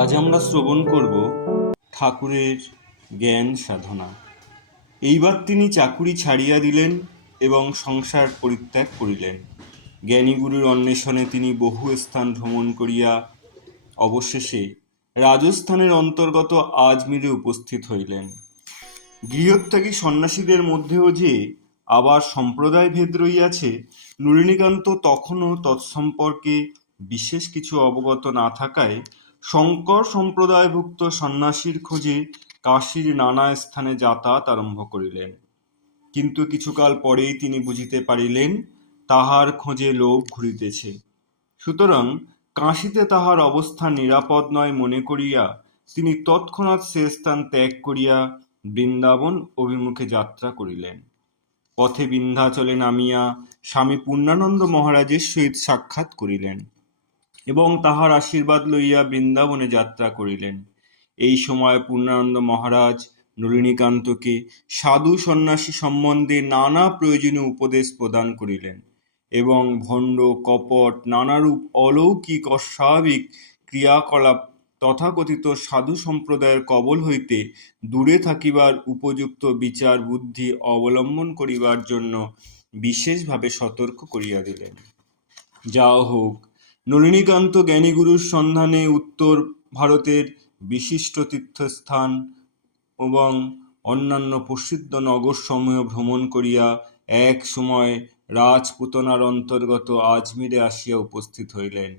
আজ আমরা শ্রবণ করব ঠাকুরের জ্ঞান সাধনা। এইবার তিনি চাকুরি ছাড়িয়া দিলেন এবং সংসার পরিত্যাগ করিলেন। জ্ঞানীগুরুর অন্বেষণে তিনি বহু স্থান ভ্রমণ করিয়া অবশেষে রাজস্থানের অন্তর্গত আজমিরে উপস্থিত হইলেন। গৃহত্যাগী সন্ন্যাসীদের মধ্যেও যে আবার সম্প্রদায় ভেদ রইয়াছে, নলিনীকান্ত তখনও তৎসম্পর্কে বিশেষ কিছু অবগত না থাকায় শঙ্কর সম্প্রদায়ভুক্ত সন্ন্যাসীর খোঁজে কাশীর নানা স্থানে যাতায়াত আরম্ভ করিলেন। কিন্তু কিছুকাল পরেই তিনি বুঝিতে পারিলেন তাহার খোঁজে লোক ঘুরিতেছে। সুতরাং কাশীতে তাহার অবস্থান নিরাপদ নয় মনে করিয়া তিনি তৎক্ষণাৎ সে স্থান ত্যাগ করিয়া বৃন্দাবন অভিমুখে যাত্রা করিলেন। পথে বিন্ধ্যাচলে নামিয়া স্বামী পূর্ণানন্দ মহারাজের সহিত সাক্ষাৎ করিলেন এবং তাহার আশীর্বাদ লইয়া বৃন্দাবনে যাত্রা করিলেন। এই সময় পূর্ণানন্দ মহারাজ নলিনীকান্তকে সাধু সন্ন্যাসী সম্বন্ধে নানা প্রয়োজনীয় উপদেশ প্রদান করিলেন এবং ভণ্ড কপট নানারূপ অলৌকিক অস্বাভাবিক ক্রিয়াকলাপ তথাকথিত সাধু সম্প্রদায়ের কবল হইতে দূরে থাকিবার উপযুক্ত বিচার বুদ্ধি অবলম্বন করিবার জন্য বিশেষভাবে সতর্ক করিয়া দিলেন। যাও হোক, নলিনীকান্ত জ্ঞানীগুরুর সন্ধানে উত্তর ভারতের বিশিষ্ট তীর্থস্থান এবং অন্যান্য প্রসিদ্ধ নগরসমূহ ভ্রমণ করিয়া এক সময় রাজপুতনার অন্তর্গত আজমিরে আসিয়া উপস্থিত হইলেন।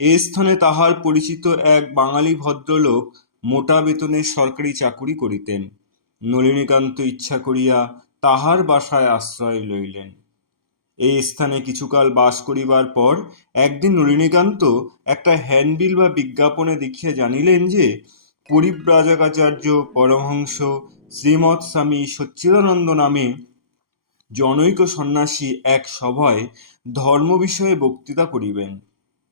এই স্থানে তাহার পরিচিত এক বাঙালি ভদ্রলোক মোটা বেতনের সরকারি চাকুরি করিতেন। নলিনীকান্ত ইচ্ছা করিয়া তাহার বাসায় আশ্রয় লইলেন। এই স্থানে কিছুকাল বাস করিবার পর একদিন নলিনীকান্ত একটা হ্যান্ডবিল বা বিজ্ঞাপনে দেখিয়া জানিলেন যে পরিব্রাজকাচার্য পরমহংস শ্রীমৎ স্বামী সচ্চিদানন্দ নামে জনৈক সন্ন্যাসী এক সভায় ধর্ম বিষয়ে বক্তৃতা করিবেন।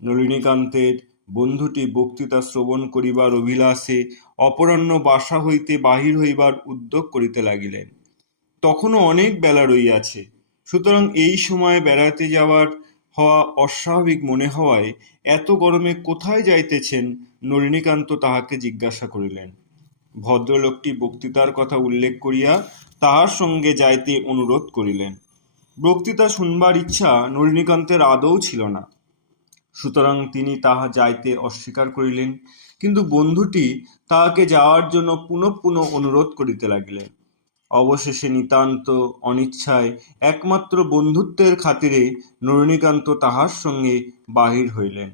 নলিনীকান্তের বন্ধুটি বক্তৃতা শ্রবণ করিবার অভিলাষে অপরাহ্ন বাসা হইতে বাহির হইবার উদ্যোগ করিতে লাগিলেন। তখনও অনেক বেলা রইয়াছে, সুতরাং এই সময়ে বেড়াতে যাওয়ার হওয়া অস্বাভাবিক মনে হওয়ায় এত গরমে কোথায় যাইতেছেন নলিনীকান্ত তাহাকে জিজ্ঞাসা করিলেন। ভদ্রলোকটি বক্তৃতার কথা উল্লেখ করিয়া তাহার সঙ্গে যাইতে অনুরোধ করিলেন। বক্তৃতা শুনবার ইচ্ছা নলিনীকান্তের আদৌ ছিল না, সুতরাং তিনি তাহা যাইতে অস্বীকার করিলেন। কিন্তু বন্ধুটি তাহাকে যাওয়ার জন্য পুনঃ পুনঃ অনুরোধ করিতে লাগিলেন। অবশেষে নিতান্ত অনিচ্ছায় একমাত্র বন্ধুত্বের খাতিরে নলিনীকান্ত তাহার সঙ্গে বাহির হইলেন।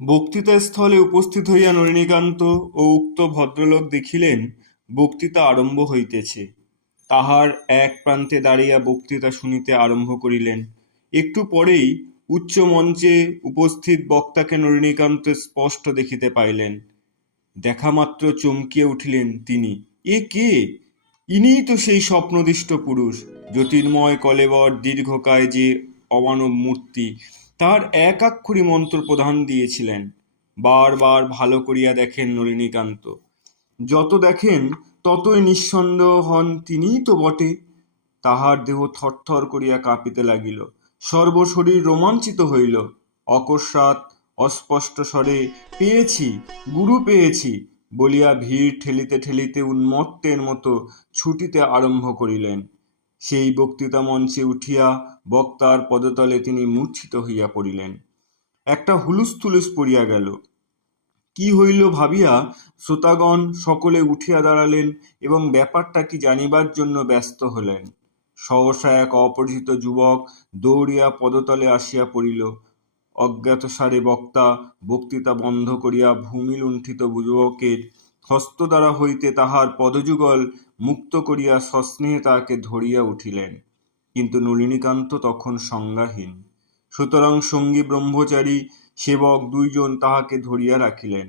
বক্তৃতা স্থলে উপস্থিত হইয়া নলিনীকান্ত ও উক্ত ভদ্রলোক দেখিলেন বক্তৃতা আরম্ভ হইতেছে। তাহার এক প্রান্তে দাঁড়িয়া বক্তৃতা শুনিতে আরম্ভ করিলেন। একটু পরেই উচ্চ মঞ্চে উপস্থিত বক্তাকে নলিনীকান্ত স্পষ্ট দেখিতে পাইলেন। দেখা মাত্র চমকিয়া উঠিলেন তিনি। এ কে? ইনিই তো সেই স্বপ্নদিষ্ট পুরুষ, জ্যোতির্ময় কলেবর দীর্ঘকায় যে অমানব মূর্তি তার একাক্ষরী মন্ত্র প্রদান দিয়েছিলেন। বারবার ভালো করিয়া দেখেন নলিনীকান্ত। যত দেখেন ততই নিঃসন্দেহ হন তিনিই তো বটে। তাহার দেহ থরথর করিয়া কাঁপিতে লাগিল, সর্বশরীর রোমাঞ্চিত হইল। অকস্মাৎ অস্পষ্ট স্বরে পেয়েছি, গুরু পেয়েছি বলিয়া ভিড় ঠেলিতে ঠেলিতে উন্মত্তের মতো ছুটিতে আরম্ভ করিলেন। সেই বক্তৃতা মঞ্চে উঠিয়া বক্তার পদতলে তিনি মূর্ছিত হইয়া পড়িলেন। একটা হুলুস্থুলুস পড়িয়া গেল। কি হইল ভাবিয়া শ্রোতাগণ সকলে উঠিয়া দাঁড়ালেন এবং ব্যাপারটা কি জানিবার জন্য ব্যস্ত হলেন। সহসা এক অপরিচিত যুবক দৌড়িয়া পদতলে আসিয়া পড়িল। অজ্ঞাতসারে বক্তা বক্তৃতা বন্ধ করিয়া ভূমি লুণ্ঠিত যুবকের হস্তদ্বারা হইতে তাহার পদযুগল মুক্ত করিয়া সস্নেহে তাহাকে ধরিয়া উঠিলেন। কিন্তু নলিনীকান্ত তখন সংজ্ঞাহীন, সুতরাং সঙ্গী ব্রহ্মচারী সেবক দুইজন তাহাকে ধরিয়া রাখিলেন।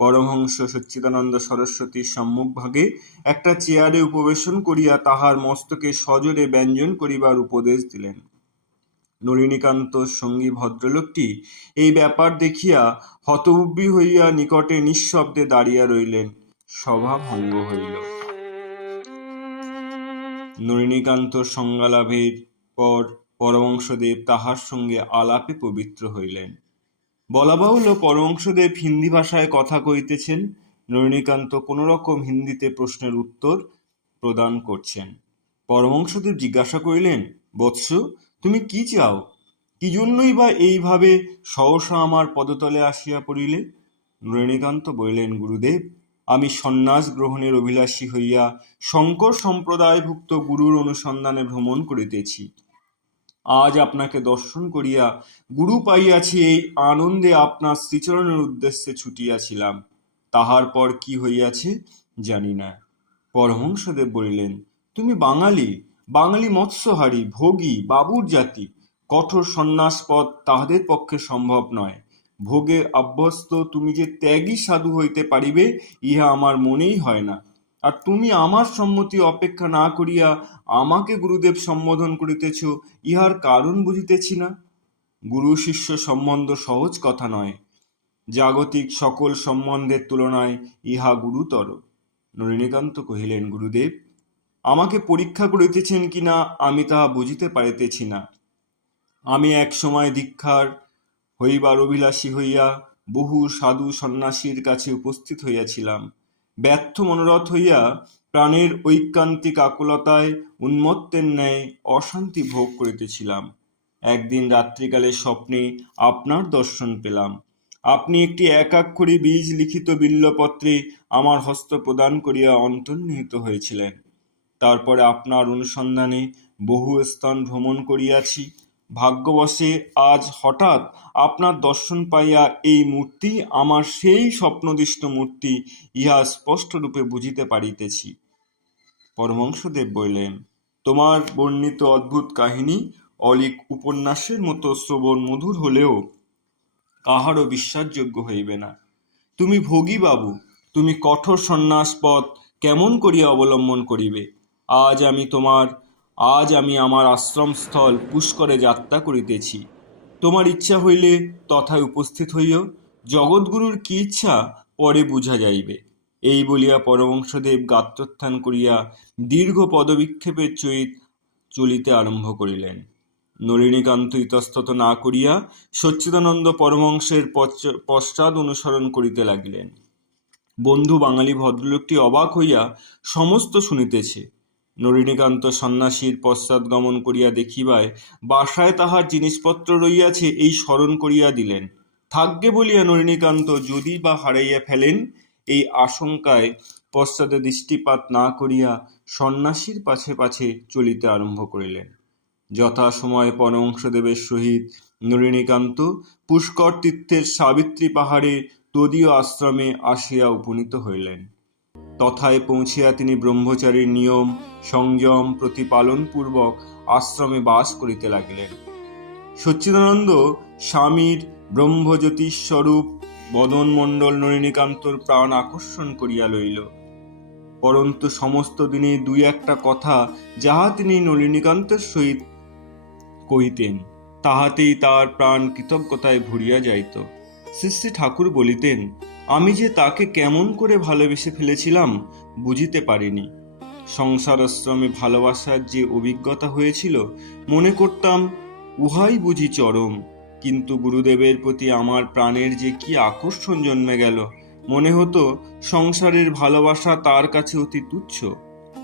পরমহংস সচ্চিদানন্দ সরস্বতীর সম্মুখভাগে একটা চেয়ারে উপবেশন করিয়া তাহার মস্তকে সজোরে ব্যঞ্জন করিবার উপদেশ দিলেন। নলিনীকান্ত সঙ্গী ভদ্রলোকটি এই ব্যাপার দেখিয়া হতবুদ্ধি হইয়া নিকটে নিঃশব্দে দাঁড়িয়া রইলেন। সভা ভঙ্গ হইল। নলিনীকান্ত সংজ্ঞালাভের পর পরমহংসদেব তাহার সঙ্গে আলাপে পবিত্র হইলেন। বলা বাহুল্য পরমহংসদেব হিন্দি ভাষায় কথা কইতেছেন, নলিনীকান্ত কোনো রকম হিন্দিতে প্রশ্নের উত্তর প্রদান করছেন। পরমহংসদেব জিজ্ঞাসা করিলেন, বৎস, তুমি কি চাও? কি জন্যই বা এইভাবে সহসা আমার পদতলে আসিয়া পড়িলে? নলিনীকান্ত বলিলেন, গুরুদেব, আমি সন্ন্যাস গ্রহণের অভিলাষী হইয়া শঙ্কর সম্প্রদায়ভুক্ত গুরুর অনুসন্ধানে ভ্রমণ করিতেছি। আজ আপনাকে দর্শন করিয়া গুরু পাইয়াছি, এই আনন্দে আপনার শ্রীচরণের উদ্দেশ্যে ছুটিয়াছিলাম। তাহার পর কি হইয়াছে জানি না। পরমহংসদেব বলিলেন, তুমি বাঙালি, বাঙালি মৎস্যহারী, ভোগী, বাবুর জাতি। কঠোর সন্ন্যাস পথ তাহাদের পক্ষে সম্ভব নয়। ভোগে অভ্যস্ত তুমি যে ত্যাগী সাধু হইতে পারিবে, ইহা আমার মনেই হয় না। আর তুমি আমার সম্মতি অপেক্ষা না করিয়া আমাকে গুরুদেব সম্বোধন করিতেছ, ইহার কারণ বুঝিতেছি না। গুরু শিষ্য সম্বন্ধ সহজ কথা নয়। জাগতিক সকল সম্বন্ধের তুলনায় ইহা গুরুতর। নলিনীকান্ত কহিলেন, গুরুদেব, আমাকে পরীক্ষা করিতেছেন কিনা আমি তাহা বুঝিতে পারিতেছি না। আমি এক সময় দীক্ষার হইবার অভিলাষী হইয়া বহু সাধু সন্ন্যাসীর কাছে উপস্থিত হইয়াছিলাম। ব্যর্থ মনোরথ হইয়া প্রাণের ঐকান্তিক আকুলতায় উন্মত্তের ন্যায় অশান্তি ভোগ করিতেছিলাম। একদিন রাত্রিকালে স্বপ্নে আপনার দর্শন পেলাম। আপনি একটি একাক্ষরী বীজ লিখিত বিল্বপত্রে আমার হস্ত প্রদান করিয়া অন্তর্নিহিত হয়েছিলেন। তারপরে আপনার অনুসন্ধানে বহু স্থান ভ্রমণ করিয়াছি। ভাগ্যবশে আজ হঠাৎ আপনার দর্শন পাইয়া এই মূর্তি আমার সেই স্বপ্নদিষ্ট মূর্তি, ইহা স্পষ্টরূপে বুঝিতে পারিতেছি। পরমহংসদেব বলিলেন, তোমার বর্ণিত অদ্ভুত কাহিনী অলিক উপন্যাসের মতো শ্রবণ মধুর হলেও কাহারও বিশ্বাসযোগ্য হইবে না। তুমি ভোগী বাবু, তুমি কঠোর সন্ন্যাস পথ কেমন করিয়া অবলম্বন করিবে? আজ আমি আমার আশ্রমস্থল পুষ্করে যাত্রা করিতেছি। তোমার ইচ্ছা হইলে তথায় উপস্থিত হইও। জগৎগুরুর কি ইচ্ছা পরে বুঝা যাইবে। এই বলিয়া পরমহংসদেব গাত্রোত্থান করিয়া দীর্ঘ পদবিক্ষেপের সহিত চলিতে আরম্ভ করিলেন। নলিনীকান্ত ইতস্তত না করিয়া সচ্চিদানন্দ পরমহংসের পশ্চাৎ অনুসরণ করিতে লাগিলেন। বন্ধু বাঙালি ভদ্রলোকটি অবাক হইয়া সমস্ত শুনিতেছে। নলিনীকান্ত সন্ন্যাসীর পশ্চাৎ গমন করিয়া দেখিবায় বাসায় তাহার জিনিসপত্র রইয়াছে, এই স্মরণ করিয়া দিলেন। থাকবে বলিয়া নলিনীকান্ত যদি বা হারাইয়া ফেলেন, এই আশঙ্কায় পশ্চাতে দৃষ্টিপাত না করিয়া সন্ন্যাসীর পাছে পাছে চলিতে আরম্ভ করিলেন। যথাসময়ে পরমহংসদেবের সহিত নলিনীকান্ত পুষ্কর তীর্থের সাবিত্রী পাহাড়ে তদীয় আশ্রমে আসিয়া উপনীত হইলেন। তথায় পৌঁছিয়া তিনি ব্রহ্মচারীর নিয়ম সংযম প্রতিপালনপূর্বক আশ্রমে বাস করিতে লাগিলেন। সচ্চিদানন্দ স্বামীর ব্রহ্মজ্যোতিস্বরূপ বদনমণ্ডল নলিনীকান্তর প্রাণ আকর্ষণ করিয়া লইল। পরন্তু সমস্ত দিনে দুই একটা কথা যাহা তিনি নলিনীকান্তের সহিত কহিতেন, তাহাতেই তার প্রাণ কৃতজ্ঞতায় ভরিয়া যাইত। শ্রী শ্রী ঠাকুর বলিতেন, আমি যে তাকে কেমন করে ভালোবেসে ফেলেছিলাম বুঝিতে পারিনি। সংসারাশ্রমে ভালোবাসার যে অভিজ্ঞতা হয়েছিল, মনে করতাম উহাই বুঝি চরম। কিন্তু গুরুদেবের প্রতি আমার প্রাণের যে কি আকর্ষণ জন্মে গেল, মনে হতো সংসারের ভালোবাসা তার কাছে অতি তুচ্ছ।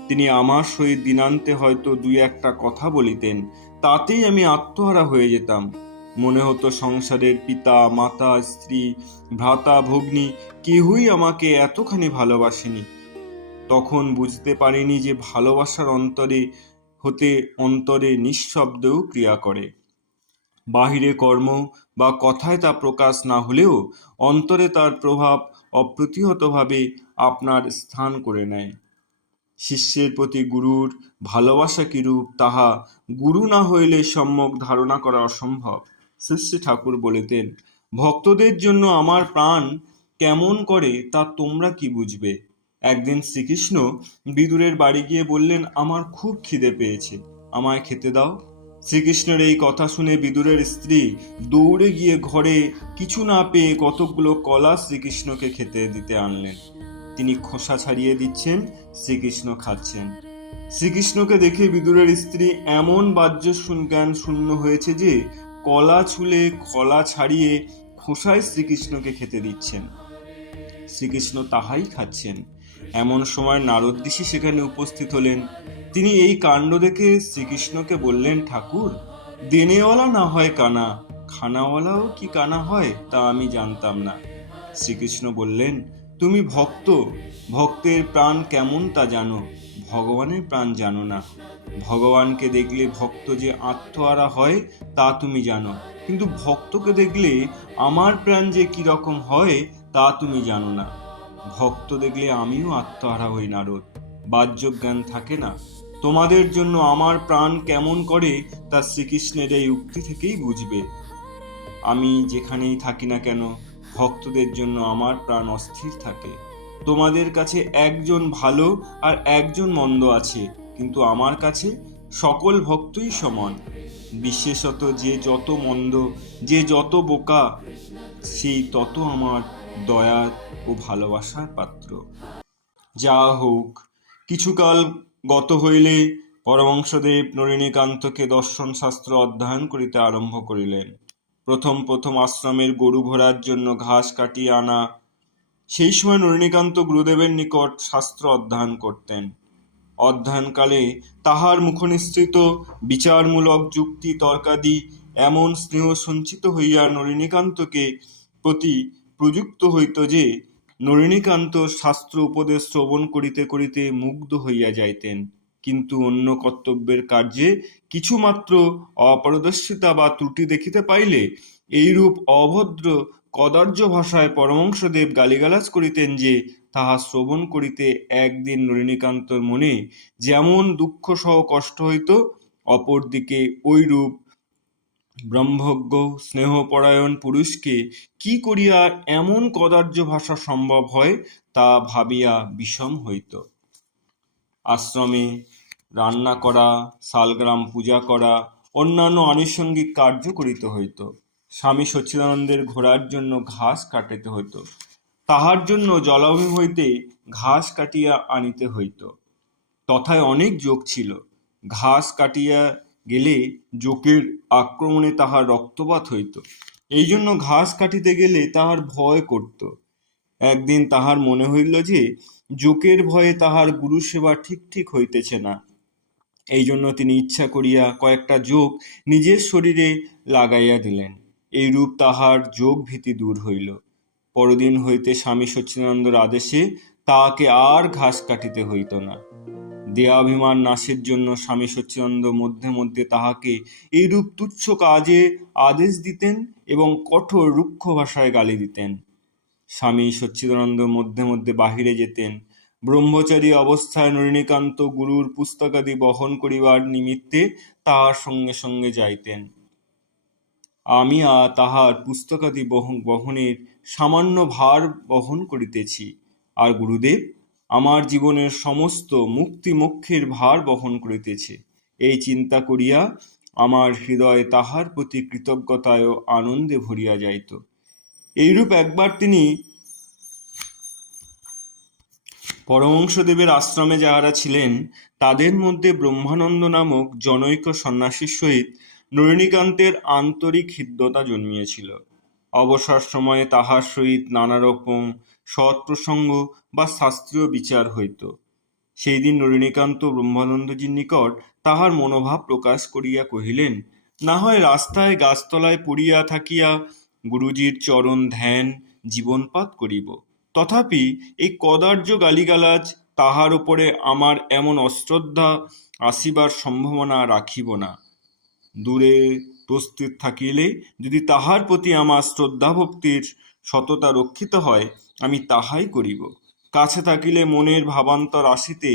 তিনি আমার সহিত দিনান্তে হয়তো দুই একটা কথা বলিতেন, তাতেই আমি আত্মহারা হয়ে যেতাম। মনে হতো সংসারের পিতা মাতা স্ত্রী ভ্রাতা ভগ্নী কেহই আমাকে এতখানি ভালোবাসেনি। তখন বুঝতে পারিনি যে ভালোবাসার অন্তরে নিঃশব্দেও ক্রিয়া করে। বাহিরে কর্ম বা কথায় তা প্রকাশ না হলেও অন্তরে তার প্রভাব অপ্রতিহতভাবে আপনার স্থান করে নেয়। শিষ্যের প্রতি গুরুর ভালোবাসা কিরূপ তাহা গুরু না হইলে সম্যক ধারণা করা অসম্ভব। শ্রী শ্রী ঠাকুর বলিতেন, ভক্তদের জন্য আমার প্রাণ কেমন করে তা তোমরা কি বুঝবে। একদিন শ্রীকৃষ্ণ বিদুরের বাড়ি গিয়ে বললেন, আমার খুব খিদে পেয়েছে, আমায় খেতে দাও। শ্রীকৃষ্ণের এই কথা শুনে বিদুরের স্ত্রী দৌড়ে গিয়ে ঘরে কিছু না পেয়ে কতকগুলো কলা শ্রীকৃষ্ণকে খেতে দিতে আনলেন। তিনি খোসা ছাড়িয়ে দিচ্ছেন, শ্রীকৃষ্ণ খাচ্ছেন। শ্রীকৃষ্ণকে দেখে বিদুরের স্ত্রী এমন বাহ্য জ্ঞান শূন্য হয়েছে যে কলা ছুলে খোলা ছাড়িয়ে খোসায় শ্রীকৃষ্ণকে খেতে দিচ্ছেন। শ্রীকৃষ্ণ তাহাই খাচ্ছেন। এমন সময় নারদ ঋষি সেখানে উপস্থিত হলেন। তিনি এই কাণ্ড দেখে শ্রীকৃষ্ণকে বললেন, ঠাকুর, দেনেওয়ালা না হয় কানা, খানাওয়ালাও কি কানা হয় তা আমি জানতাম না। শ্রীকৃষ্ণ বললেন, তুমি ভক্ত, ভক্তের প্রাণ কেমন তা জানো, ভগবানের প্রাণ জানো না। ভগবানকে দেখলে ভক্ত যে আত্মহারা হয় তা তুমি জানো, কিন্তু ভক্তকে দেখলে আমার প্রাণ যে কি রকম হয় তা তুমি জানো না। ভক্ত দেখলে আমিও আত্মহারা হই নারদ, বাহ্য জ্ঞান থাকে না। তোমাদের জন্য আমার প্রাণ কেমন করে তা শ্রীকৃষ্ণের এই উক্তি থেকেই বুঝবে। আমি যেখানেই থাকি না কেন, ভক্তদের জন্য আমার প্রাণ অস্থির থাকে। তোমাদের কাছে একজন ভালো আর একজন মন্দ আছে, কিন্তু আমার কাছে সকল ভক্তই সমান। বিশেষত যে যত মন্দ, যে যত বোকা, সেই তত আমার দয়ার ও ভালোবাসার পাত্র। যা হোক, কিছুকাল গত হইলে পরমহংসদেব নলিনীকান্তকে দর্শন শাস্ত্র অধ্যয়ন করিতে আরম্ভ করিলেন। প্রথম প্রথম আশ্রমের গরু ঘোড়ার জন্য ঘাস কাটিয়ে আনা। সেই সময় নলিনীকান্ত গুরুদেবের নিকট শাস্ত্র অধ্যয়ন করতেন। অধ্যয়নকালে তাহার মুখনিসৃত বিচারমূলক যুক্তি তর্কাদি এমন স্নেহ সঞ্চিত হইয়া নলিনীকান্তকে প্রতি প্রযুক্ত হইত যে নলিনীকান্ত শাস্ত্র উপদেশ শ্রবণ করিতে করিতে মুগ্ধ হইয়া যাইতেন, কিন্তু অন্য কর্তব্যের কার্যে কিছুমাত্র অপারদর্শিতা বা ত্রুটি দেখিতে পাইলে এইরূপ অভদ্র কদার্য ভাষায় পরমহংসদেব গালিগালাজ করিতেন যে তাহা শ্রবণ করিতে একদিন নলিনীকান্তর মনে যেমন দুঃখ সহ কষ্ট হইত, অপরদিকে ঐরূপ ব্রহ্মজ্ঞ স্নেহপরায়ণ পুরুষকে কি করিয়া এমন কদার্য ভাষা সম্ভব হয় তা ভাবিয়া বিষম হইত। আশ্রমে রান্না করা, শালগ্রাম পূজা করা, অন্যান্য আনুষঙ্গিক কার্য করিতে হইত। স্বামী সচ্চিদানন্দের ঘোড়ার জন্য ঘাস কাটিতে হইত, তাহার জন্য জলাভূমি হইতে ঘাস কাটিয়া আনিতে হইত। তথায় অনেক জোক ছিল। ঘাস কাটিয়া গেলে জোকের আক্রমণে তাহার রক্তপাত হইত। এই জন্য ঘাস কাটিতে গেলে তাহার ভয় করত। একদিন তাহার মনে হইল যে জোকের ভয়ে তাহার গুরু সেবা ঠিক ঠিক হইতেছে না। এই জন্য তিনি ইচ্ছা করিয়া কয়েকটা জোক নিজের শরীরে লাগাইয়া দিলেন। এইরূপ তাহার যোগ ভীতি দূর হইল। পরদিন হইতে স্বামী সচ্চিদানন্দর আদেশে তাহাকে আর ঘাস কাটিতে হইত না। দেহাভিমান নাশের জন্য স্বামী সচ্চিদানন্দ মধ্যে মধ্যে তাহাকে এইরূপ তুচ্ছ কাজে আদেশ দিতেন এবং কঠোর রুক্ষ ভাষায় গালি দিতেন। স্বামী সচ্চিদানন্দ মধ্যে মধ্যে বাহিরে যেতেন। ব্রহ্মচারী অবস্থায় নলিনীকান্ত গুরুর পুস্তকাদি বহন করিবার নিমিত্তে তাহার সঙ্গে সঙ্গে যাইতেন। আমি তাহার পুস্তকাদি বহনের সামান্য ভার বহন করিতেছি, আর গুরুদেব আমার জীবনের সমস্ত মুক্তি মোক্ষের ভার বহন করিতেছে। এই চিন্তা করিয়া আমার হৃদয় তাহার প্রতি কৃতজ্ঞতায় ও আনন্দে ভরিয়া যাইত। এইরূপ একবার তিনি পরমহংসদেবের আশ্রমে যাহারা ছিলেন তাদের মধ্যে ব্রহ্মানন্দ নামক জনৈক সন্ন্যাসীর সহিত নলিনীকান্তের আন্তরিক হৃদ্যতা জন্মিয়াছিল। অবসর সময়ে তাহার সহিত নানা রকম সৎপ্রসঙ্গ বা শাস্ত্রীয় বিচার হইত। সেই দিন নলিনীকান্ত ব্রহ্মানন্দজির নিকট তাহার মনোভাব প্রকাশ করিয়া কহিলেন, না হয় রাস্তায় গাছতলায় পড়িয়া থাকিয়া গুরুজির চরণ ধ্যান জীবনপাত করিব, তথাপি এই কদার্য গালিগালাজ তাহার উপরে আমার এমন অশ্রদ্ধা আসিবার সম্ভাবনা রাখিব না। দূরে উপস্থিত থাকিলে যদি তাহার প্রতি আমার শ্রদ্ধা ভক্তির সততা রক্ষিত হয়, আমি তাহাই করিব। কাছে থাকিলে মনের ভাবান্তর আসিতে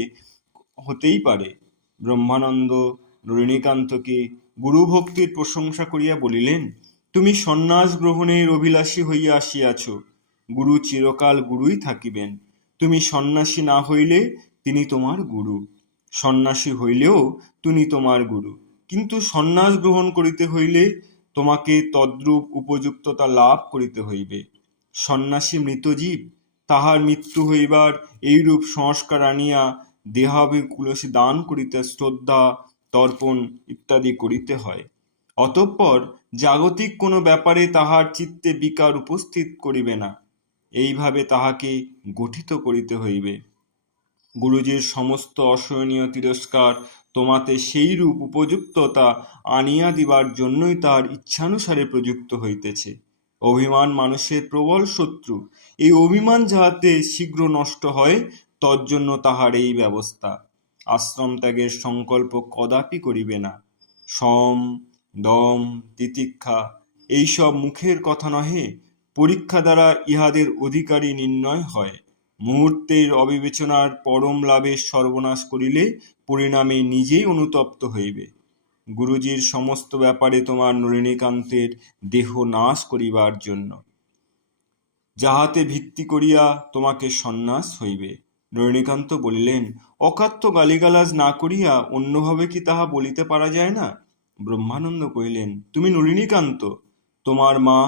হতেই পারে। ব্রহ্মানন্দ নলিনীকান্তকে গুরুভক্তির প্রশংসা করিয়া বলিলেন, তুমি সন্ন্যাস গ্রহণের অভিলাষী হইয়া আসিয়াছ, গুরু চিরকাল গুরুই থাকিবেন। তুমি সন্ন্যাসী না হইলে তিনি তোমার গুরু, সন্ন্যাসী হইলেও তিনি তোমার গুরু, কিন্তু সন্ন্যাস গ্রহণ করিতে হইলে তোমাকে তদ্রূপ উপযুক্ততা লাভ করিতে হইবে। সন্ন্যাসী মৃতজীব, তাহার মৃত্যু হইবার এইরূপ সংস্কার আনিয়া দেহাভিকুলসী দান করিতে শ্রদ্ধা তর্পণ ইত্যাদি করিতে হয়। অতঃপর জাগতিক কোনো ব্যাপারে তাহার চিত্তে বিকার উপস্থিত করিবে না, এইভাবে তাহাকে গঠিত করিতে হইবে। গুরুজির সমস্ত অসহনীয় তিরস্কার তোমাতে সেইরূপ উপযুক্ততা আনিয়া দিবার জন্যই তাহার ইচ্ছানুসারে প্রযুক্ত হইতেছে। অভিমান মানুষের প্রবল শত্রু, এই অভিমান যাহাতে শীঘ্র নষ্ট হয় তজ্জন্য তাহার এই ব্যবস্থা। আশ্রম ত্যাগের সংকল্প কদাপি করিবে না। সম, দম, তিতিক্ষা এইসব মুখের কথা নহে, পরীক্ষা দ্বারা ইহাদের অধিকারী নির্ণয় হয়। মুহূর্তের অবিবেচনার পরম লাভের সর্বনাশ করিলে পরিণামে নিজেই অনুতপ্ত হইবে। গুরুজির সমস্ত ব্যাপারে তোমার নলিনীকান্তের দেহ নাশ করিবার জন্য, যাহাতে ভিত্তি করিয়া তোমাকে সন্ন্যাস হইবে। নলিনীকান্ত বলিলেন, অকাত্য গালিগালাজ না করিয়া অন্যভাবে কি তাহা বলিতে পারা যায় না? ব্রহ্মানন্দ কহিলেন, তুমি নলিনীকান্ত, তোমার মা,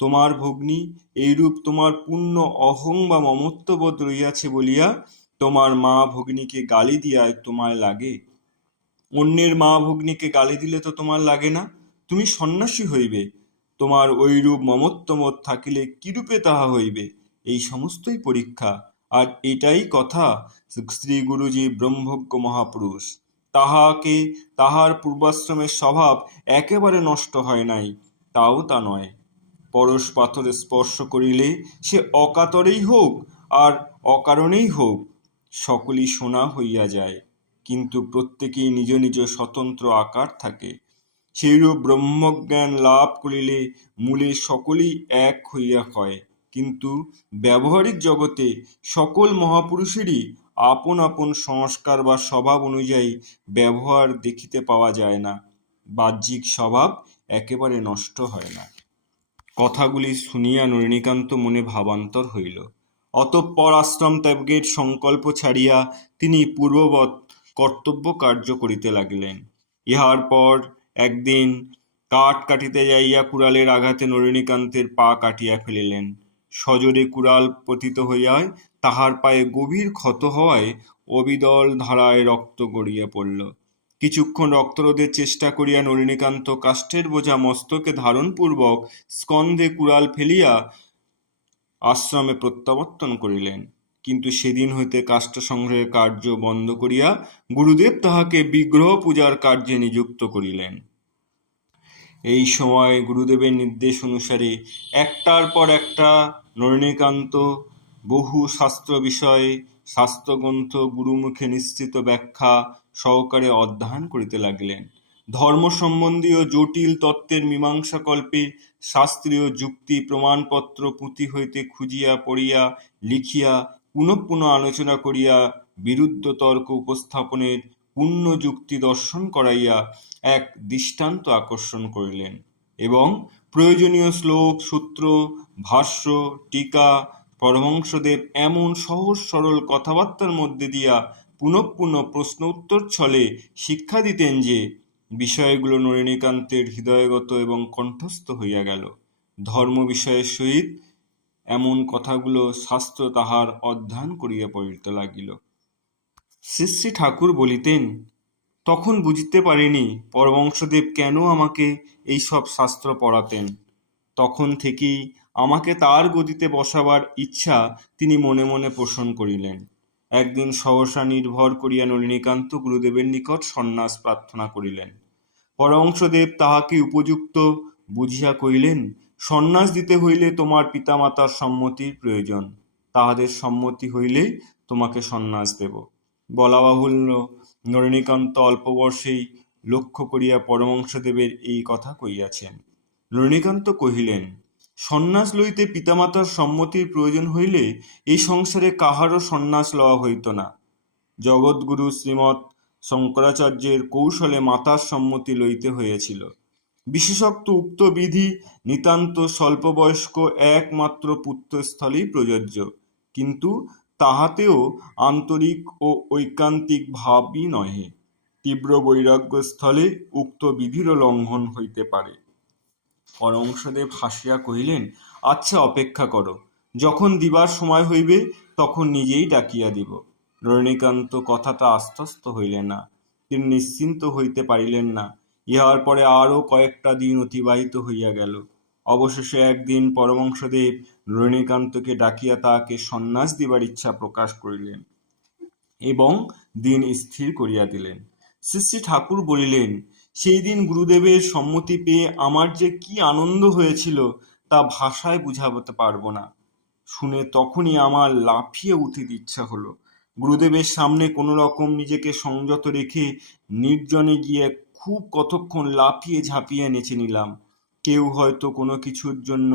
তোমার ভগ্নী, এইরূপ তোমার পূর্ণ অহং বা মমত্ববোধ রইয়াছে বলিয়া তোমার মা ভগ্নীকে গালি দিয়ায় তোমায় লাগে। অন্যের মা ভগ্নীকে গালি দিলে তো তোমার লাগে না। তুমি সন্ন্যাসী হইবে, তোমার ঐরূপ মমত্ববোধ থাকিলে কিরূপে তাহা হইবে? এই সমস্তই পরীক্ষা। আর এটাই কথা, শ্রী গুরুজি ব্রহ্মজ্ঞ মহাপুরুষ। তাহাকে তাহার পূর্বাশ্রমের স্বভাব একেবারে নষ্ট হয় নাই, তাও তা নয়। পরশ পাথরে স্পর্শ করিলে সে অকাতরেই হোক আর অকারণেই হোক, সকলই সোনা হইয়া যায়, কিন্তু প্রত্যেকেই নিজ নিজ স্বতন্ত্র আকার থাকে। সেইরূপ ব্রহ্মজ্ঞান লাভ করিলে মূলে সকলই এক হইয়া হয়, কিন্তু ব্যবহারিক জগতে সকল মহাপুরুষেরই আপন আপন সংস্কার বা স্বভাব অনুযায়ী ব্যবহার দেখিতে পাওয়া যায় না। বাহ্যিক স্বভাব একেবারে নষ্ট হয় না। কথাগুলি শুনিয়া নলিনীকান্ত মনে ভাবান্তর হইল। অতঃপর আশ্রম ত্যাগের সংকল্প ছাড়িয়া তিনি পূর্ববৎ কর্তব্য কার্য করিতে লাগিলেন। ইহার পর একদিন কাঠ কাটিতে যাইয়া কুড়ালের আঘাতে নলিনীকান্তের পা কাটিয়া ফেলিলেন। সজোরে কুড়াল পতিত হইয়ায় তাহার পায়ে গভীর ক্ষত হওয়ায় অবিদল ধারায় রক্ত গড়িয়া পড়িল। কিছুক্ষণ রক্তরোধের চেষ্টা করিয়া নলিনীকান্ত কাষ্ঠের বোঝা মস্তকে ধারণপূর্বক স্কন্ধে কুড়াল ফেলিয়া আশ্রমে প্রত্যাবর্তন করিলেন। কিন্তু সেদিন হইতে কাষ্ঠ সংগ্রহের কার্য বন্ধ করিয়া গুরুদেব তাহাকে বিগ্রহ পূজার কার্যে নিযুক্ত করিলেন। এই সময় গুরুদেবের নির্দেশ অনুসারে একটার পর একটা নলিনীকান্ত বহু শাস্ত্র বিষয়ে শাস্ত্রগ্রন্থ গুরুমুখে নিশ্চিত ব্যাখ্যা সহকারে অধ্যয়ন করিতে লাগিলেন। ধর্ম সম্বন্ধীয় জটিল তত্ত্বের মীমাংসাকল্পে শাস্ত্রীয় যুক্তি প্রমাণপত্র পুঁথি হইতে খুঁজিয়া পড়িয়া লিখিয়া পুনঃ পুনঃ আলোচনা করিয়া বিরুদ্ধ তর্ক উপস্থাপনের পূর্ণ যুক্তি দর্শন করাইয়া এক দৃষ্টান্ত আকর্ষণ করিলেন এবং প্রয়োজনীয় শ্লোক, সূত্র, ভাষ্য, টিকা, পরমহংসদেব এমন সহজ সরল কথাবার্তার মধ্যে দিয়া পুনঃ পুনঃ প্রশ্ন উত্তর ছলে শিক্ষা দিতেন যে বিষয়গুলো নলিনীকান্তের হৃদয়গত এবং কণ্ঠস্থ হইয়া গেল। ধর্ম বিষয়ের সহিত এমন কথাগুলো শাস্ত্র তাহার অধ্যয়ন করিয়া পড়িতে লাগিল। শ্রী শ্রী ঠাকুর বলিতেন, তখন বুঝতে পারিনি পরমহংসদেব কেন আমাকে এই সব শাস্ত্র পড়াতেন। তখন থেকেই আমাকে তার গদিতে বসাবার ইচ্ছা তিনি মনে মনে পোষণ করিলেন। একদিন সহসা নির্ভর করিয়া নলিনীকান্ত গুরুদেবের নিকট সন্ন্যাস প্রার্থনা করিলেন। পরমহংসদেব তাহাকে উপযুক্ত বুঝিয়া কহিলেন, সন্ন্যাস দিতে হইলে তোমার পিতামাতার সম্মতির প্রয়োজন। তাহাদের সম্মতি হইলেই তোমাকে সন্ন্যাস দেব। বলা বাহুল্য, নলিনীকান্ত অল্প বয়সেই লক্ষ্য করিয়া পরমহংসদেবের এই কথা কহিয়াছেন। নলিনীকান্ত কহিলেন, সন্ন্যাস লইতে পিতামাতার সম্মতির প্রয়োজন হইলে এই সংসারে কাহারও সন্ন্যাস লওয়া হইত না। জগৎগুরু শ্রীমৎ শঙ্করাচার্যের কৌশলে মাতার সম্মতি লইতে হইয়াছিল। বিশেষত উক্ত বিধি নিতান্ত স্বল্পবয়স্ক একমাত্র পুত্রস্থলেই প্রযোজ্য, কিন্তু তাহাতেও আন্তরিক ও ঐকান্তিক ভাবই নহে। তীব্র বৈরাগ্য স্থলে উক্ত বিধিরও লঙ্ঘন হইতে পারে। পরমহংসদেব হাসিয়া কহিলেন, আচ্ছা, অপেক্ষা করো, যখন দিবার সময় হইবে তখন নিজেই ডাকিয়া দিব। নলিনীকান্ত কথাটা আশ্বস্ত হইলেন না। তিনি নিশ্চিন্ত হইতে পারিলেন না। ইহার পরে আরও কয়েকটা দিন অতিবাহিত হইয়া গেল। অবশেষে একদিন পরমহংসদেব নলিনীকান্তকে ডাকিয়া তাহাকে সন্ন্যাস দিবার ইচ্ছা প্রকাশ করিলেন এবং দিন স্থির করিয়া দিলেন। শ্রী শ্রী ঠাকুর বলিলেন, সেই দিন গুরুদেবের সম্মতি পেয়ে আমার যে কি আনন্দ হয়েছিল তা ভাষায় বুঝাতে পারবো না। শুনে তখনই আমার লাফিয়ে উঠিতে ইচ্ছা হলো। গুরুদেবের সামনে কোনো রকম নিজেকে সংযত রেখে নির্জনে গিয়ে খুব কতক্ষণ লাফিয়ে ঝাঁপিয়ে নেচে নিলাম। কেউ হয়তো কোনো কিছুর জন্য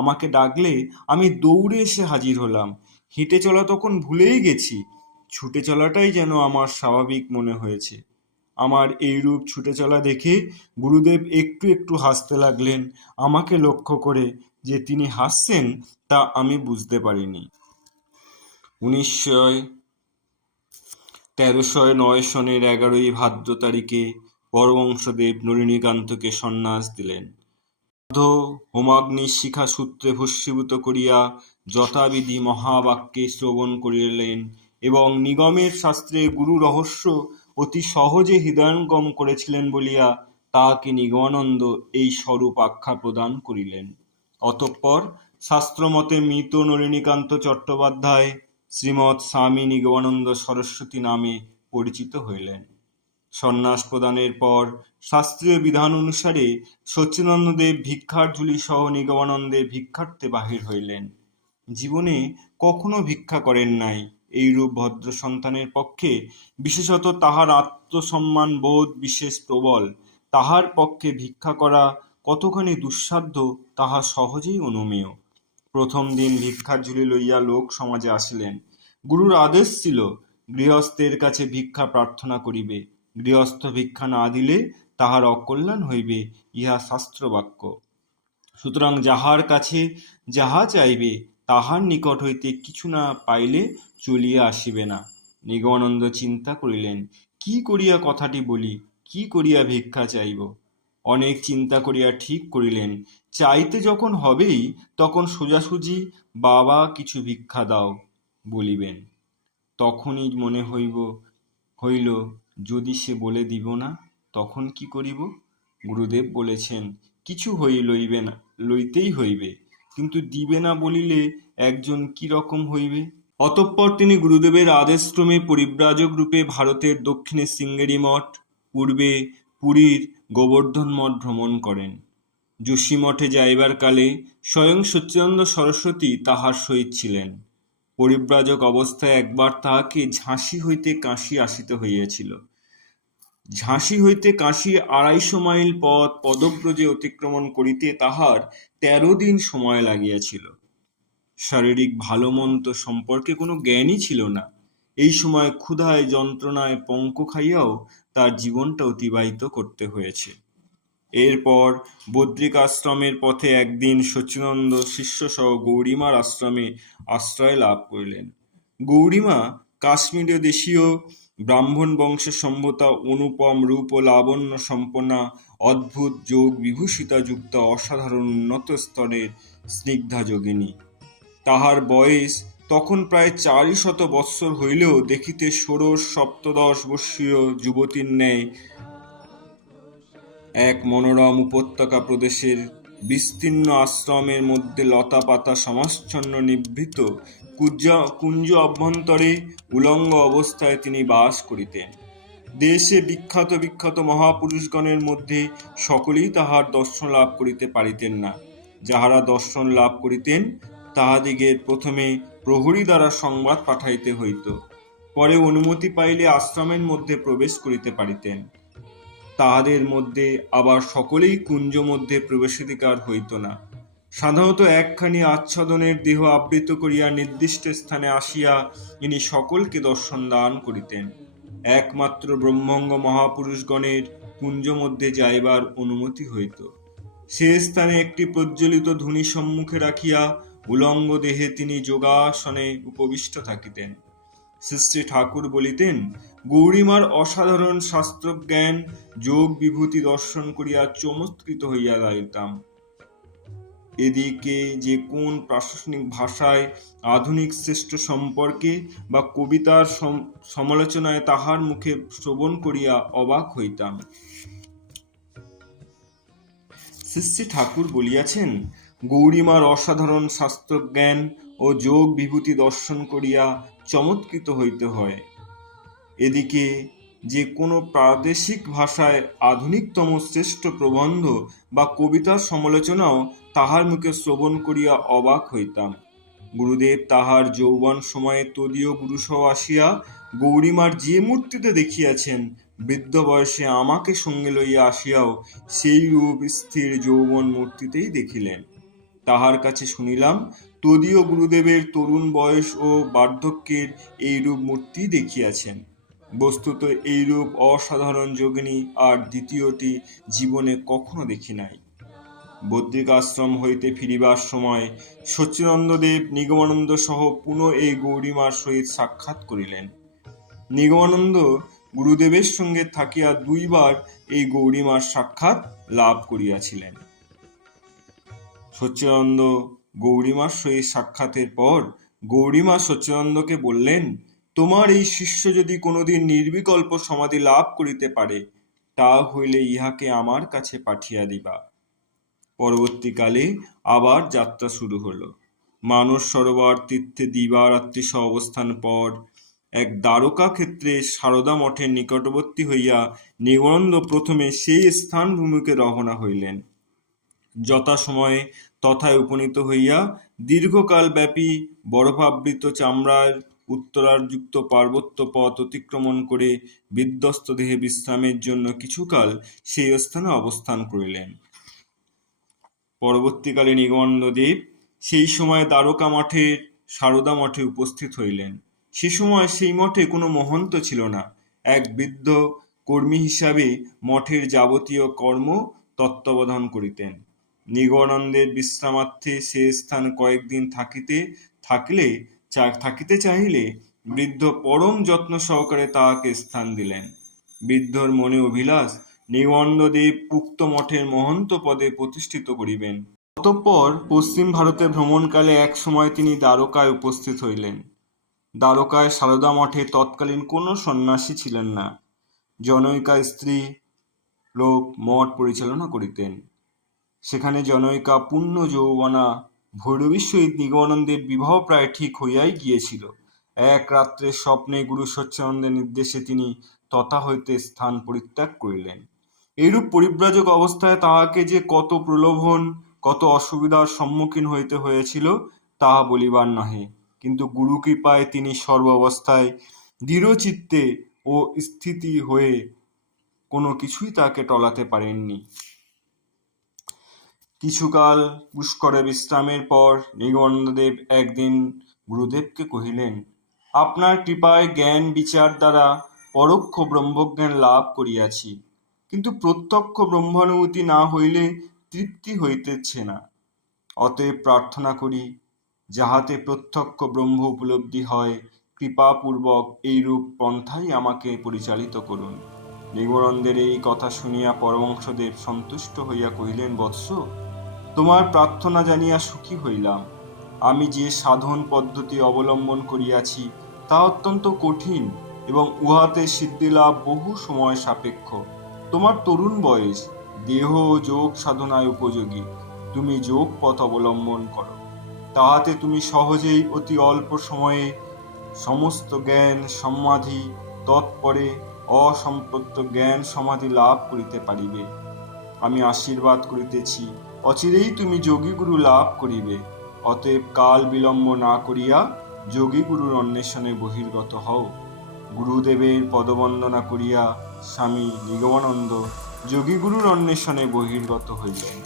আমাকে ডাকলে আমি দৌড়ে এসে হাজির হলাম। হেঁটে চলা তখন ভুলেই গেছি, ছুটে চলাটাই যেন আমার স্বাভাবিক মনে হয়েছে। আমার এইরূপ ছুটে চলা দেখে গুরুদেব একটু একটু হাসতে লাগলেন। আমাকে লক্ষ্য করে যে তিনি হাসছেন তা আমি বুঝতে পারিনি। 1309 সনের 11ই ভাদ্র তারিখে পরমহংসদেব নলিনীকান্তকে সন্ন্যাস দিলেন। হোমাগ্নি শিখা সূত্রে ভস্মীভূত করিয়া যথাবিধি মহাবাক্যে শ্রবণ করিলেন এবং নিগমের শাস্ত্রে গুরু রহস্য অতি সহজে হৃদয়ঙ্গম করেছিলেন বলিয়া তাহাকে নিগমানন্দ এই স্বরূপ আখ্যা প্রদান করিলেন। অতঃপর শাস্ত্রমতে মৃত নলিনীকান্ত চট্টোপাধ্যায় শ্রীমৎ স্বামী নিগমানন্দ সরস্বতী নামে পরিচিত হইলেন। সন্ন্যাস প্রদানের পর শাস্ত্রীয় বিধান অনুসারে সচ্চিদানন্দদেব ভিক্ষার ঝুলি সহ নিগমানন্দে ভিক্ষার্থে বাহির হইলেন। জীবনে কখনো ভিক্ষা করেন নাই এইরূপ ভদ্র সন্তানের পক্ষে, বিশেষত তাহার আত্মসম্মান বোধ বিশেষ প্রবল, তাহার পক্ষে ভিক্ষা করা কতখানি দুঃসাধ্য তাহা সহজেই অনুমেয়। প্রথম দিন ভিক্ষার ঝুলি লইয়া লোক সমাজে আসিলেন। গুরুর আদেশ ছিল গৃহস্থের কাছে ভিক্ষা প্রার্থনা করিবে, গৃহস্থ ভিক্ষা না দিলে তাহার অকল্যাণ হইবে, ইহা শাস্ত্রবাক্য। সুতরাং যাহার কাছে যাহা চাইবে তাহার নিকট হইতে কিছু না পাইলে চলিয়া আসিবে না। নিগমানন্দ চিন্তা করিলেন, কি করিয়া কথাটি বলি, কি করিয়া ভিক্ষা চাইব। অনেক চিন্তা করিয়া ঠিক করিলেন, চাইতে যখন হবেই তখন সোজাসুজি বাবা কিছু ভিক্ষা দাও বলিবেন। তখনই মনে হইল, যদি সে বলে দিব না তখন কি করিব। গুরুদেব বলেছেন, কিছু লইতেই হইবে, কিন্তু দিবে না বলিলে একজন কি রকম হইবে। অতঃপর তিনি গুরুদেবের আদেশক্রমে পরিব্রাজক রূপে ভারতের দক্ষিণে শৃঙ্গেরি মঠ, পূর্বে পুরীর গোবর্ধন মঠ ভ্রমণ করেন। যোশী মঠে যাইবার কালে স্বয়ং সচ্চিদানন্দ সরস্বতী তাহার সহিত ছিলেন। পরিব্রাজক অবস্থায় একবার তাহাকে ঝাঁসি হইতে কাশী আসিতে হইয়াছিল। ঝাঁসি হইতে কাশী 250 মাইল পথ পদব্রজে অতিক্রমণ করিতে তাহার 13 দিন সময় লাগিয়াছিল। শারীরিক ভালো মন্দ সম্পর্কে কোনো জ্ঞানই ছিল না। এই সময় ক্ষুধায় যন্ত্রণায় পঙ্ক খাইয়াও তার জীবনটা অতিবাহিত করতে হয়েছে। এরপর বদ্রিক আশ্রমের পথে একদিন সচ্চিদানন্দ শিষ্যসহ গৌরীমার আশ্রমে আশ্রয় লাভ করিলেন। গৌরীমা কাশ্মীরীয় দেশীয় ব্রাহ্মণ বংশের সম্ভূতা, অনুপম রূপ ও লাবণ্য সম্পন্না, অদ্ভুত যোগ বিভূষিতা যুক্ত অসাধারণ উন্নত স্তরের স্নিগ্ধা যোগিনী। তাহার বয়স তখন প্রায় 400 বৎসর হইলেও দেখিতে ষোড়শ সপ্তদশ বর্ষীয় যুবতীর ন্যায়। এক মনোরম উপত্যকা প্রদেশের বিস্তীর্ণ আশ্রমের মধ্যে লতা পাতা সমাচ্ছন্ন নিভৃত কুঞ্জ অভ্যন্তরে উলঙ্গ অবস্থায় তিনি বাস করিতেন। দেশে বিখ্যাত বিখ্যাত মহাপুরুষগণের মধ্যে সকলেই তাহার দর্শন লাভ করিতে পারিতেন না। যাহারা দর্শন লাভ করিতেন তাহাদিগের প্রথমে প্রহরী দ্বারা সংবাদ পাঠাইতে হইত, পরে অনুমতি পাইলে আশ্রমের মধ্যে প্রবেশ করিতে পারিতেন। তাহাদের মধ্যে আবার সকলেই কুঞ্জ মধ্যে প্রবেশাধিকার হইত না। সাধারণত একখানি আচ্ছাদনের দেহ আবৃত করিয়া নির্দিষ্ট স্থানে আসিয়া ইনি সকলকে দর্শন দান করিতেন। একমাত্র ব্রহ্মঙ্গ মহাপুরুষগণের কুঞ্জ মধ্যে যাইবার অনুমতি হইত। সে স্থানে একটি প্রজ্বলিত ধূনি সম্মুখে রাখিয়া উলঙ্গ দেহে তিনি যোগাসনে উপবিষ্ট থাকিতেন। শ্রী শ্রী ঠাকুর বলিতেন, গৌরীমার অসাধারণ শাস্ত্রজ্ঞান যোগ বিভূতি দর্শন করিয়া চমৎকৃত হইয়া যাইতাম। এদিকে যে কোন প্রাশাসনিক ভাষায় আধুনিক শ্রেষ্ঠ সম্পর্কে বা কবিতার সমালোচনায় তাহার মুখে শ্রবণ করিয়া অবাক হইতাম। শ্রী শ্রী ঠাকুর বলিয়াছেন, গৌরীমার অসাধারণ শাস্ত্রজ্ঞান ও যোগ বিভূতি দর্শন করিয়া চমৎকৃত হইতে হয়। এদিকে যে কোনো প্রাদেশিক ভাষায় আধুনিকতম শ্রেষ্ঠ প্রবন্ধ বা কবিতার সমালোচনাও তাহার মুখে শ্রবণ করিয়া অবাক হইতাম। গুরুদেব তাহার যৌবন সময়ে তদীয় গুরুসহ আসিয়া গৌরীমার যে মূর্তিতে দেখিয়াছেন, বৃদ্ধ বয়সে আমাকে সঙ্গে লইয়া আসিয়াও সেই রূপ স্থির যৌবন মূর্তিতেই দেখিলেন। তাহার কাছে শুনিলাম, তদীয় গুরুদেবের তরুণ বয়স ও বার্ধক্যের এইরূপ মূর্তি দেখিয়াছেন। বস্তুত এইরূপ অসাধারণ যোগিনী আর দ্বিতীয়টি জীবনে কখনো দেখি নাই। বদ্রিক আশ্রম হইতে ফিরিবার সময় সচ্চিদানন্দদেব নিগমানন্দ সহ পুনঃ এই গৌরীমার সহিত সাক্ষাৎ করিলেন। নিগমানন্দ গুরুদেবের সঙ্গে থাকিয়া 2 বার এই গৌরীমার সাক্ষাৎ লাভ করিয়াছিলেন। সচ্চিদানন্দ গৌরীমার সহিত সাক্ষাতের পর গৌরীমা সচ্চিদানন্দকে বললেন, তোমার এই শিষ্য যদি কোনোদিন নির্বিকল্প সমাধি লাভ করিতে পারে, তা হইলে ইহাকে আমার কাছে পাঠিয়া দিবা। পরবর্তীকালে আবার যাত্রা শুরু হলো। মানস সরোবর তীর্থে দিবারাত্রি সহ অবস্থান পর এক দ্বারকা ক্ষেত্রে সারদা মঠের নিকটবর্তী হইয়া নিগমানন্দ প্রথমে সেই স্থান ভূমিকে রওনা হইলেন। যথাসময়ে তথায় উপনীত হইয়া দীর্ঘকাল ব্যাপী বরফাবৃত চামড়ার উত্তরাযুক্ত পার্বত্য পথ অতিক্রমণ করে বিধ্বস্ত দেহে বিশ্রামের জন্য কিছুকাল সেই স্থানে অবস্থান করিলেন। পরবর্তীকালে নিগমানন্দদেব সেই সময় দ্বারকা মঠের সারদা মঠে উপস্থিত হইলেন। সে সময় সেই মঠে কোনো মহন্ত ছিল না। এক বৃদ্ধ কর্মী হিসাবে মঠের যাবতীয় কর্ম তত্ত্বাবধান করিতেন। নিগমানন্দের বিশ্রামার্থে সে স্থান কয়েকদিন থাকিতে চাহিলে বৃদ্ধ পরম যত্ন সহকারে তাহাকে স্থান দিলেন। বৃদ্ধর মনে অভিলাষ, নিগমানন্দদেব উক্ত মঠের মহন্ত পদে প্রতিষ্ঠিত করিবেন। অতঃপর পশ্চিম ভারতে ভ্রমণকালে এক সময় তিনি দ্বারকায় উপস্থিত হইলেন। দ্বারকায় সারদা মঠে তৎকালীন কোনো সন্ন্যাসী ছিলেন না। জনৈকা স্ত্রী লোক মঠ পরিচালনা করিতেন। সেখানে জনৈকা পূর্ণ যৌবনা ভৈরবীর সহিত নিগমানন্দের বিবাহ প্রায় ঠিক হইয়াই গিয়েছিল। এক রাত্রে স্বপ্নে গুরু সচ্চিদানন্দের নির্দেশে তিনি তথা হইতে স্থান পরিত্যাগ করিলেন। এইরূপ পরিব্রাজক অবস্থায় তাহাকে যে কত প্রলোভন, কত অসুবিধার সম্মুখীন হইতে হয়েছিল তাহা বলিবার নহে। কিন্তু গুরু কৃপায় তিনি সর্ব অবস্থায় দৃঢ়চিত্তে ও স্থিতি হয়ে কোনো কিছুই তাকে টলাতে পারেননি। কিছুকাল পুষ্করে বিশ্রামের পর নিগমানন্দদেব একদিন গুরুদেবকে কহিলেন, আপনার কৃপায় জ্ঞান বিচার দ্বারা পরোক্ষ ব্রহ্মজ্ঞান লাভ করিয়াছি, কিন্তু প্রত্যক্ষ ব্রহ্মানুভূতি না হইলে তৃপ্তি হইতেছে না। অতএব প্রার্থনা করি, যাহাতে প্রত্যক্ষ ব্রহ্ম উপলব্ধি হয়, কৃপাপূর্বক এইরূপ পন্থাই আমাকে পরিচালিত করুন। নিগমানন্দের এই কথা শুনিয়া পরমহংসদেব সন্তুষ্ট হইয়া কহিলেন, বৎস, তোমার প্রার্থনা জানিয়া সুখী হইলাম। আমি যে সাধন পদ্ধতি অবলম্বন করিয়াছি তা অত্যন্ত কঠিন এবং উহাতে সিদ্ধিলাভ বহু সময় সাপেক্ষ। তোমার তরুণ বয়স, দেহ ও যোগ সাধনায় উপযোগী। তুমি যোগ পথ অবলম্বন করো, তাহাতে তুমি সহজেই অতি অল্প সময়ে সমস্ত জ্ঞান সমাধি তৎপরে অসম্পৃক্ত জ্ঞান সমাধি লাভ করিতে পারিবে। আমি আশীর্বাদ করিতেছি, অচিরেই তুমি যোগীগুরু লাভ করিবে। অতএব কাল বিলম্ব না করিয়া যোগীগুরুর অন্বেষণে বহির্গত হও। গুরুদেবের পদবন্দনা করিয়া স্বামী নিগমানন্দ যোগীগুরুর অন্বেষণে বহির্গত হইলেন।